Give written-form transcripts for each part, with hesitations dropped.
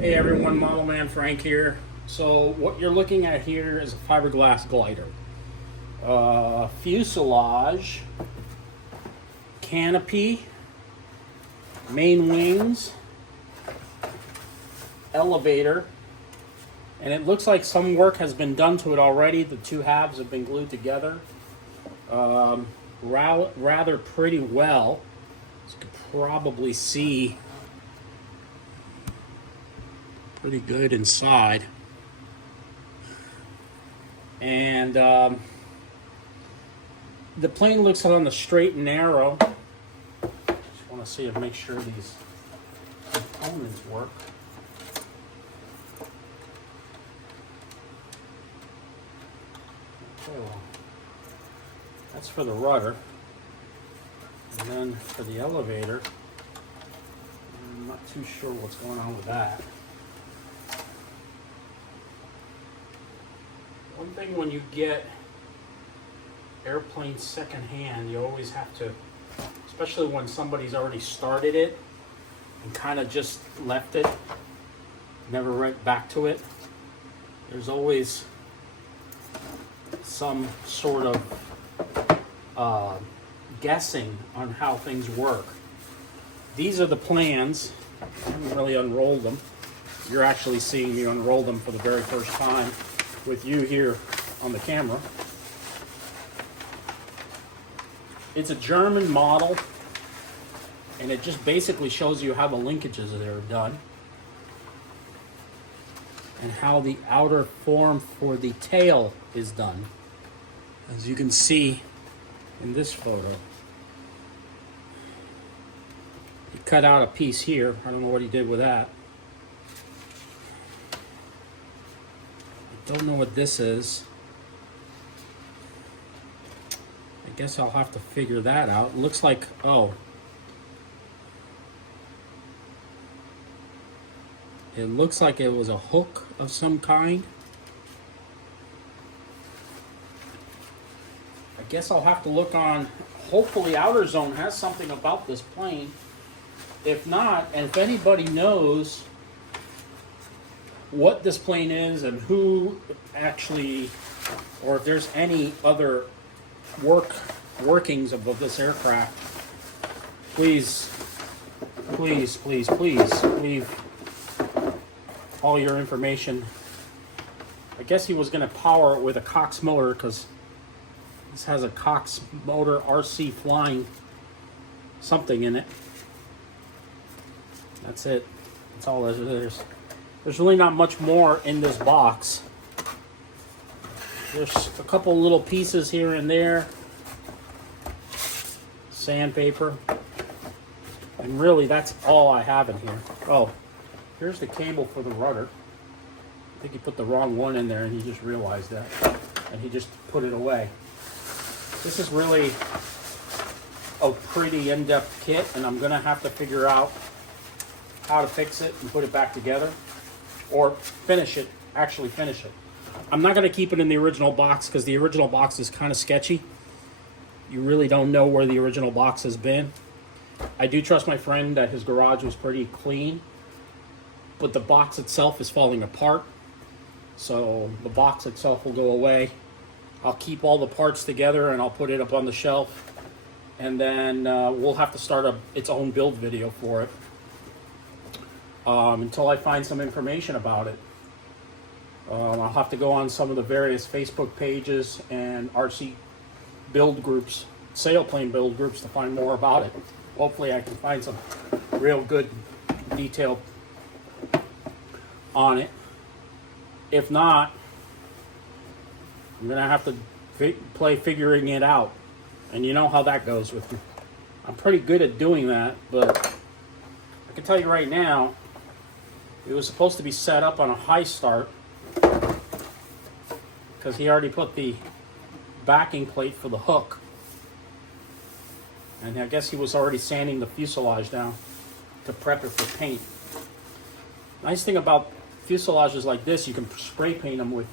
Hey everyone, Model Man Frank here. So what you're looking at here is a fiberglass glider. Fuselage, canopy, main wings, elevator, and it looks like some work has been done to it already. The two halves have been glued together rather pretty well. As you can probably see, pretty good inside. And the plane looks on the straight and narrow. Just want to see and make sure these components work. Okay, well, that's for the rudder. And then for the elevator, I'm not too sure what's going on with that. One thing when you get airplanes secondhand, you always have to, especially when somebody's already started it and kind of just left it, never went back to it, there's always some sort of guessing on how things work. These are the plans. I haven't really unrolled them. You're actually seeing me unroll them for the very first time with you here on the camera. It's a German model, and it just basically shows you how the linkages are done and how the outer form for the tail is done. As you can see in this photo, he cut out a piece here. I don't know what he did with that. Don't know what this is. I guess I'll have to figure that out. It looks like, oh. It looks like it was a hook of some kind. I guess I'll have to look on, hopefully Outer Zone has something about this plane. If not, and if anybody knows what this plane is and who actually, or if there's any other workings of this aircraft, please leave all your information. I guess he was going to power it with a Cox motor, because this has a Cox motor RC flying something in it. That's it. That's all there is. There's really not much more in this box. There's a couple little pieces here and there. Sandpaper. And really, that's all I have in here. Oh, here's the cable for the rudder. I think he put the wrong one in there and he just realized that. And he just put it away. This is really a pretty in-depth kit, and I'm going to have to figure out how to fix it and put it back together. Or finish it, actually finish it. I'm not going to keep it in the original box because the original box is kind of sketchy. You really don't know where the original box has been. I do trust my friend that his garage was pretty clean, but the box itself is falling apart. So the box itself will go away. I'll keep all the parts together and I'll put it up on the shelf. And then we'll have to start its own build video for it. Until I find some information about it. I'll have to go on some of the various Facebook pages and RC build groups, sailplane build groups, to find more about it. Hopefully I can find some real good detail on it. If not, I'm going to have to play figuring it out. And you know how that goes with me. I'm pretty good at doing that, but I can tell you right now, it was supposed to be set up on a high start because he already put the backing plate for the hook. And I guess he was already sanding the fuselage down to prep it for paint. Nice thing about fuselages like this, you can spray paint them with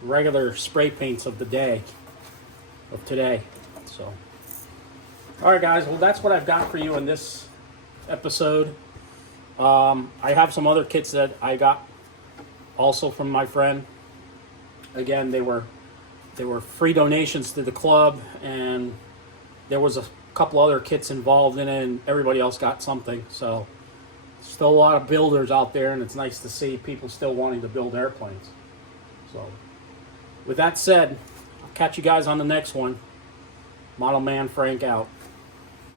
regular spray paints of the day, of today. So, all right guys, well that's what I've got for you in this episode. I have some other kits that I got also from my friend. Again, they were free donations to the club, and there was a couple other kits involved in it, and everybody else got something. So still a lot of builders out there, and it's nice to see people still wanting to build airplanes. So with that said, I'll catch you guys on the next one. Model Man Frank out.